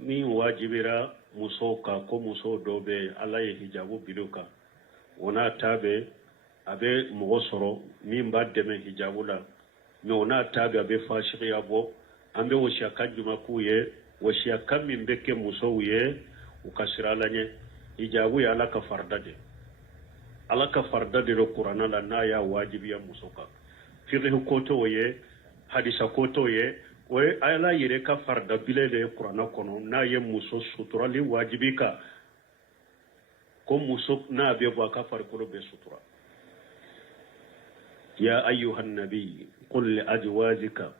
min wajibira muso ka ko muso dɔ bɛ ala ye hijabu bilu kan o n'a ta bɛ a bɛ mɔgɔ sɔrɔ min b'a dɛmɛ hijabu la mais o n'a ta bɛ a bɛ fasikiya bɔ an bɛ wasiyakan jumɛn k'u ye wasiyakan min bɛ kɛ musow ye u ka sira la ɲɛ hijabu ye ala ka farida de ala ka farida de do kuranna la n'a y'a wajibiya muso kan fiqh ko t'o ye hadisa ko t'o ye o ye ala yɛrɛ ka farida bile de ye kuranna kɔnɔ n'a ye muso suturali wajibi kan ko muso n'a bɛ bɔ a ka farikolo bɛ sutura ya ayyuhan nabiy qul li azwajika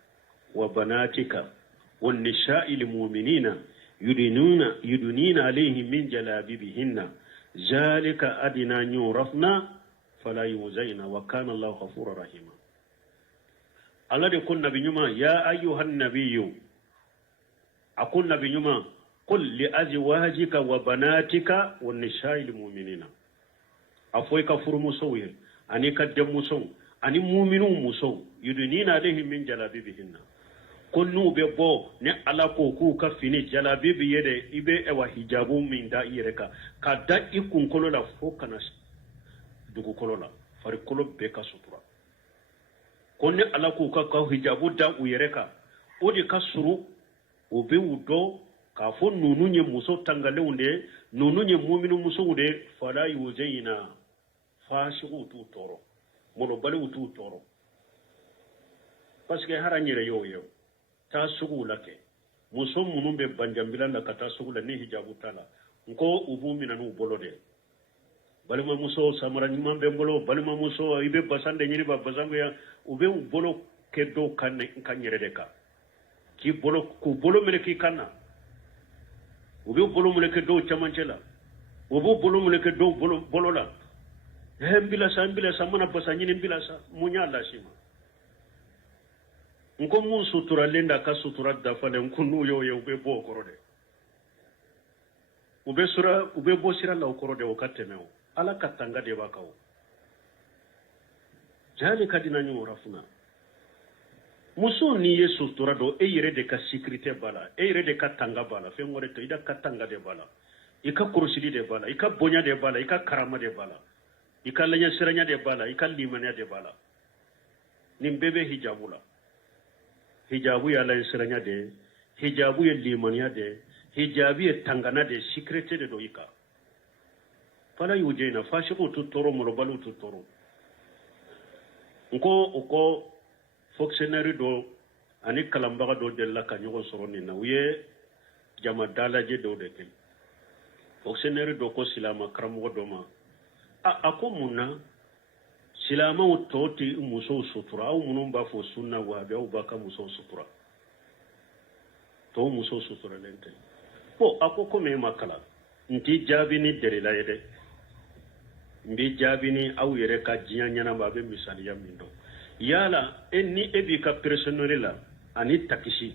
wa banatika wan nisa'il mu'minina yudunina alayhim min jalabibihinna zalika adina yurafna fala yuzaina wa kana Allahu ghafurur rahima Allah de kun nabi nyuma ya ayyuhan nabiyyu akun nabi nyuma qul li azwajika wa banatika wan nisa'il mu'minina afoy ka furu musowe ani ka dem musow ani mu'minu musow yudunina alayhim min jalabibihinna konnu be bo ne ala ko ku ka fini jalabibi yede ibe ewa hijabu min da ireka ka da ikun kolo la fo kana dugu kolo la fari kolo be ka sutura konne ala ko ka hijabu da u yereka o de ka suru o be wudo ka fo nunu nye muso tangale unde nunu nye mu'minu muso ude fala yuzayna fashiqu tu toro mono bale utu toro parce que haranyere yo ta sugu lake muso munun be banjambila la kata sugu la ni hijabu tala nko ubu minanu bolode balima muso samara nyimam be bolo balima muso ibe basande nyiri ba basango ya ube bolo kedo kanne kanyere de ka ki bolo ku bolo mele ki kanna ube bolo mele kedo chamanchela ubu bolo mele kedo bolo la mbila sa mana basanyini mbila sa munya la shima nko mun sutura lenda ka sutura dafale nkunu yo ube bo korode ube bo sira la korode o katemeo ala katanga de bakawo jali kadina nyu rafuna muso ni ye sutura do e yere de ka sécurité bala e yere de ka tanga bala fe ngore to ida katanga de bala ika kurusili de bala ika bonya de bala ika karama de bala ika lanya siranya de bala ika limanya de bala nimbebe hijabula hijabu ya lan siranya de hijabu ya limanya de hijabu ya tangana de sécurité de do ika fala yujena fashiqu tutoro morobalu tutoro uko fonctionnaire do ani kalambaga do de la kanyo soroni na uye jama dalaje do de kel fonctionnaire do ko silama karamo do ma ako munna silama utoti muso sutura au munun ba fo sunna wa be ba ka muso sutura to muso sutura lente ko ako ko me makala nti jabini dere la yede mbi jabini au yere ka jinya nyana ba be misali ya mindo yala enni ebi ka personnel la ani takisi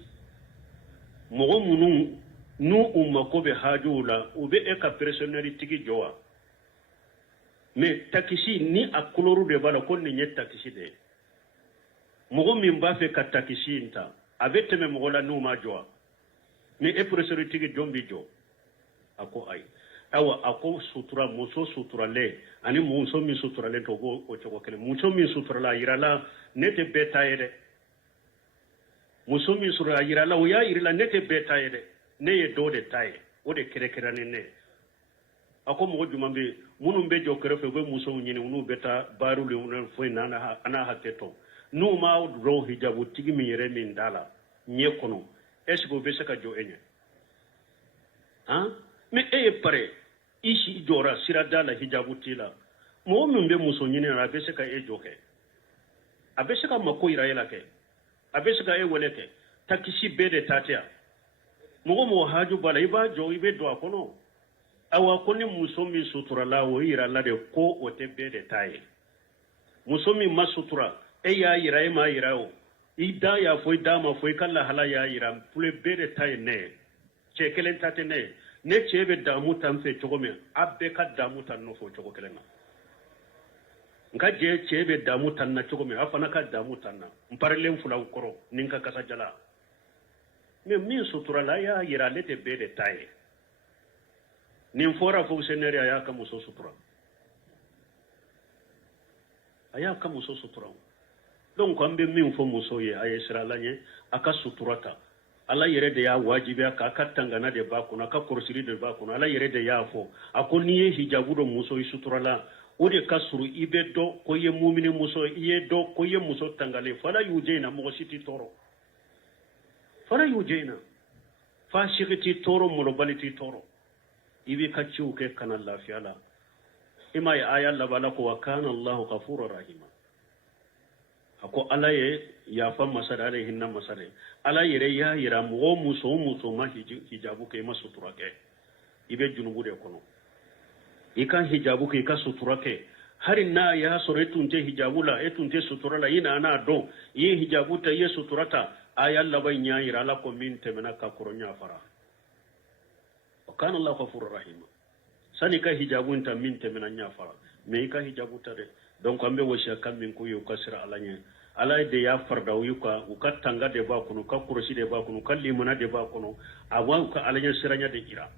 mogo munun nu umma ko be hajula ube e ka personnel tigi jowa mais takisi ni akoloru de bala ko ni nyet takisi de mogo min ba fe ka takisi nta abete me mogo la nu ma jowa mais e personnel tigi jombi jo ako ay awa ako sutura muso sutura le ani muso min sutura le to go o chogo kele muso min sutura la irala nete beta yede muso min sutura irala o ya irala nete beta yede ne ye do de taye o de kere kere ne ako mo jumambe munum be jo kere fe be muso nyini unu beta baru le unu fo nana ana haketo nu ma ro hijabu tigi mi yere min dala nye kono esgo be saka jo enya mais e pare ishi jora sira dala hijabu tila mo min be muso nyini na be saka e joke abe saka mako ira yela ke abe saka e weleke takisi be de tatia mo haju bala iba jo ibe do akono awa koni muso min sutura la wo ira la de ko o te be de taye muso min masutura e ya ira e ma ira o ida ya foi dama foi kala hala ya ira pule be de taye ne chekelen tate ne chebe damu tamfe chogome abbe ka damu tan no fo chogo kelena nka je chebe damu tan na chogome afana ka damu tan na mparele mfula ukoro ninka kasa jala mais min suturala ya yira ale tɛ bɛɛ de ta ye nin fɔra fonctionnaire a y'a ka muso sutura a y'a ka muso sutura donc an bɛ min fɔ muso ye a ye sira ala ɲɛ a ka sutura ta ala yɛrɛ de y'a wajibiya k'a ka tangana de b'a kɔnɔ a ka kɔrɔsiri de b'a kɔnɔ ala yɛrɛ de y'a fɔ a ko n'i ye hijabu dɔ muso i suturala o de ka suru i bɛ dɔ ko i ye mumini muso i ye dɔ ko i ye muso tangale fala y'u jɛna mɔgɔ si t'i tɔɔrɔ fala y'u jɛna fasiki t'i tɔɔrɔ mɔlɔbali t'i tɔɔrɔ i b'i ka ciw kɛ kana lafiya la i m'a ye aya laban la ko wa kana allahu ghafura rahima a ko ala ye yafa masa de ala ye hinɛ masa de ala yɛrɛ y'a yira mɔgɔ muso o muso ma hijabu kɛ i ma sutura kɛ i bɛ junubu de kɔnɔ i ka hijabu kɛ i ka sutura kɛ hari n'a y'a sɔrɔ e tun tɛ hijabu la e tun tɛ sutura la i n'a dɔn i ye hijabu ta i ye sutura ta aya laban y'a yira ala ko min tɛmɛna ka kɔrɔ ɲafara wa kana allahu ghafura rahima sani ka hijabu ta min tɛmɛna ɲafara mais i ka hijabu ta dɛ donc an bɛ wasiya kan min k'u ye u ka sira ala ɲɛ ala de y'a farda u ka tanga de b'a kɔnɔ u ka kɔrɔsi de b'a kɔnɔ u ka limana de b'a kɔnɔ a b'u ka ala ɲɛ siranya de jira